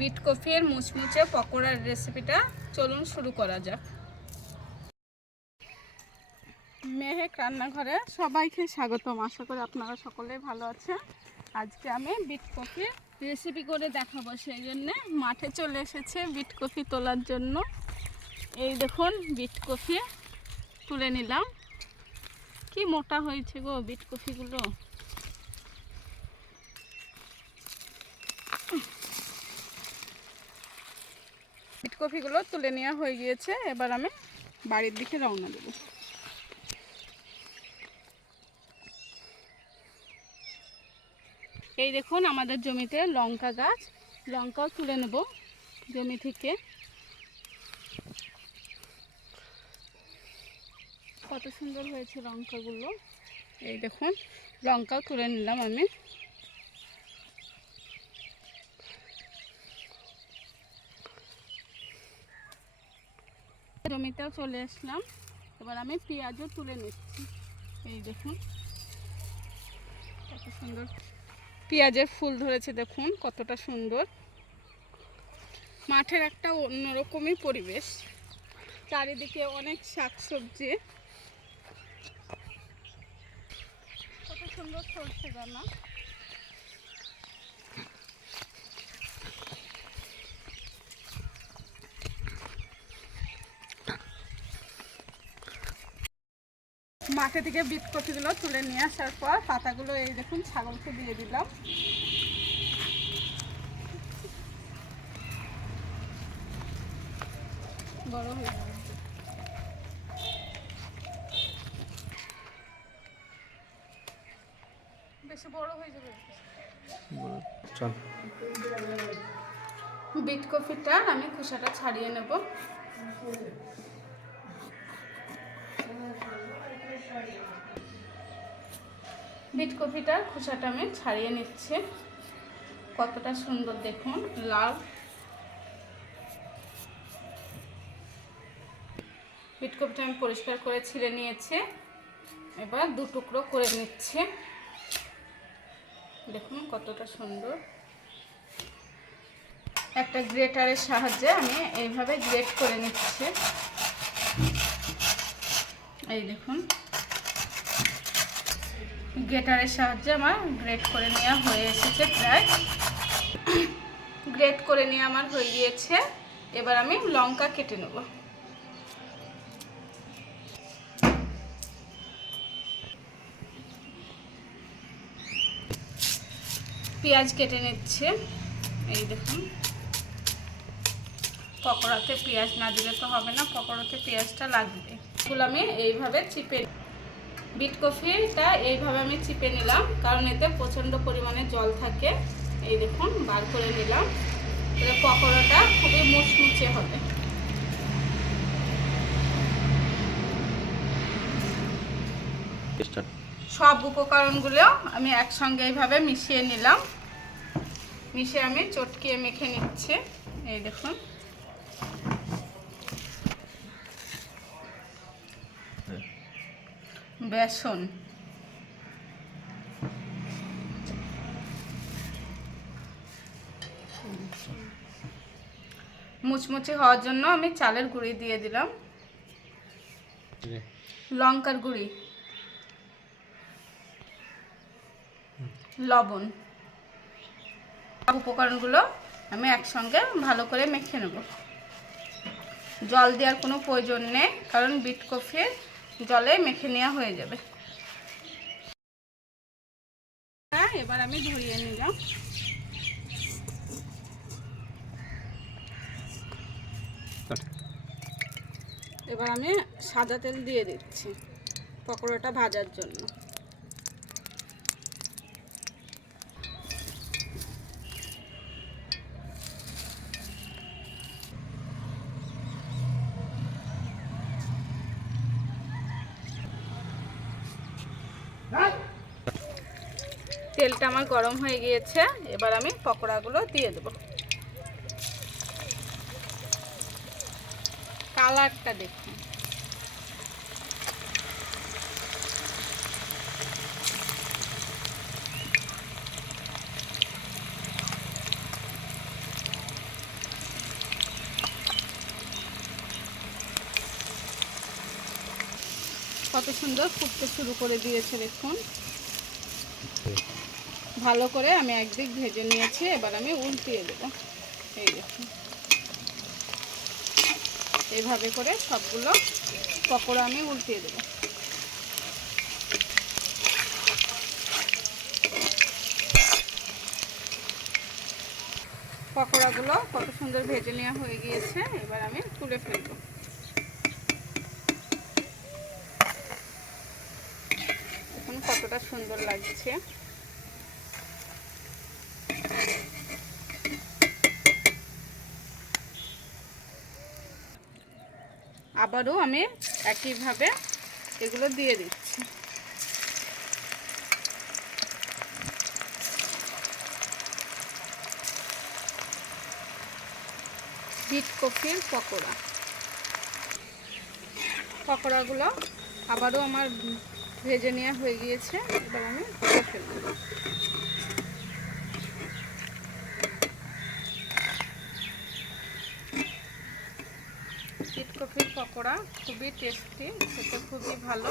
Bit কফির মুচমুচে পকোড়ার রেসিপিটা চলুন শুরু করা যাক। মেহেক রান্নাঘরে সবাইকে স্বাগতম। আশা করি আপনারা সকলেই ভালো আছেন। আজকে আমি বিট কফির রেসিপি করে দেখাবো, সেই জন্যে মাঠে চলে এসেছে বিট কফি তোলার জন্য। এই দেখুন বিট কফি তুলে নিলাম। কি মোটা হয়েছে গো বিট কফিগুলো। বিট কফিগুলো তুলে নেওয়া হয়ে গিয়েছে। এবার আমি বাড়ির দিকে রওনা দেব। এই দেখুন আমাদের জমিতে লঙ্কা গাছ, লঙ্কাও তুলে নেব জমি থেকে। কত সুন্দর হয়েছে লঙ্কাগুলো। এই দেখুন লঙ্কাও তুলে নিলাম আমি। জমিতেও চলে আসলাম। এবার আমি পেঁয়াজও তুলে নিচ্ছি। এই দেখুন কত সুন্দর পেঁয়াজের ফুল ধরেছে, দেখুন কতটা সুন্দর। মাঠের একটা অন্যরকমই পরিবেশ, চারিদিকে অনেক শাকসবজি, কত সুন্দর সরষে দানা। মাঠে থেকে বিট কফিগুলো তুলে নিয়ে আসার পর পাতাগুলো এই দেখুন ছাগলকে দিয়ে দিলাম। বড় হয়ে যাবে, বেশি বড় হয়ে যাবে। চল বিট কফিটা আমি খোসাটা ছাড়িয়ে নেব। বিট কফিটার খোসাটা আমি ছাড়িয়ে নিচ্ছি। কতটা সুন্দর দেখুন লাল। বিট কফিটা আমি পরিষ্কার করে ছিলে নিয়েছি। এবার দু টুকরো করে নিচ্ছি। দেখুন কতটা সুন্দর। একটা গ্রেটারের সাহায্যে আমি এইভাবে গ্রেট করে নিচ্ছি। এই দেখুন গ্রেটারের সাহায্যে আমার গ্রেট করে নেওয়া হয়ে এসেছে। প্রায় গ্রেট করে নিয়ে আমার হয়ে গিয়েছে। এবার আমি লঙ্কা কেটে নেব। পেঁয়াজ কেটে নিচ্ছে। এই দেখুন পকোড়াতে পেঁয়াজ না দিলে তো হবে না, পকোড়াতে পেঁয়াজটা লাগবে। এগুলো আমি এইভাবে চিপে, বিট কফিটা এইভাবে আমি চিপে নিলাম, কারণ এতে প্রচণ্ড পরিমাণে জল থাকে। এই দেখুন বার করে নিলাম। এতে পকোড়াটা খুবই মুচমুচে হবে। সব উপকরণগুলো আমি একসঙ্গে এইভাবে মিশিয়ে নিলাম। মিশিয়ে আমি চটকিয়ে মেখে নিচ্ছি। এই দেখুন বেসন, মুচমুচে হওয়ার জন্য আমি চালের গুঁড়ি দিয়ে দিলাম, লঙ্কার গুঁড়ি, লবণ। সব উপকরণগুলো আমি একসঙ্গে ভালো করে মেখে নেব। জল দেওয়ার কোনো প্রয়োজন নেই, কারণ বিট কফি জলে মেখে নেওয়া হয়ে যাবে। এবার আমি ধরিয়ে নিলাম। এবার আমি সাদা তেল দিয়ে দিচ্ছি পকোড়াটা ভাজার জন্য। তেলটা আমার গরম হয়ে গিয়েছে। এবার আমি পকোড়াগুলো দিয়ে দেব। কালারটা দেখুন। কত সুন্দর ফুটতে শুরু করে দিয়েছে দেখুন। ভালো করে আমি একদিক ভেজে নিয়েছি, এবার আমি উল্টিয়ে দেবো। এই দেখুন, এইভাবে করে সবগুলো পকোড়া আমি উল্টিয়ে দেবো। পকোড়াগুলো কত সুন্দর ভেজে নেওয়া হয়ে গিয়েছে, এবার আমি তুলে ফেলবো। এখন কতটা সুন্দর লাগছে। আবারও আমি একইভাবে এগুলো দিয়ে দিচ্ছি। বিট কফির পকোড়া। পকোড়াগুলো আবারও আমার ভেজে নেওয়া হয়ে গিয়েছে, এবার আমি তুলে ফেলব। বিট কফির পকোড়া খুবই টেস্টি, খেতে খুবই ভালো,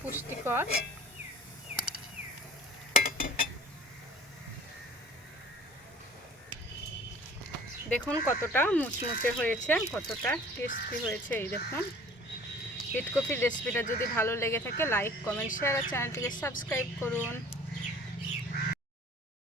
পুষ্টিকর। দেখুন কতটা মুচমুচে হয়েছে, কতটা টেস্টি হয়েছে। এই দেখুন, বিট কফির রেসিপিটা যদি ভালো লেগে থাকে লাইক, কমেন্ট, শেয়ার আর চ্যানেলটিকে সাবস্ক্রাইব করুন।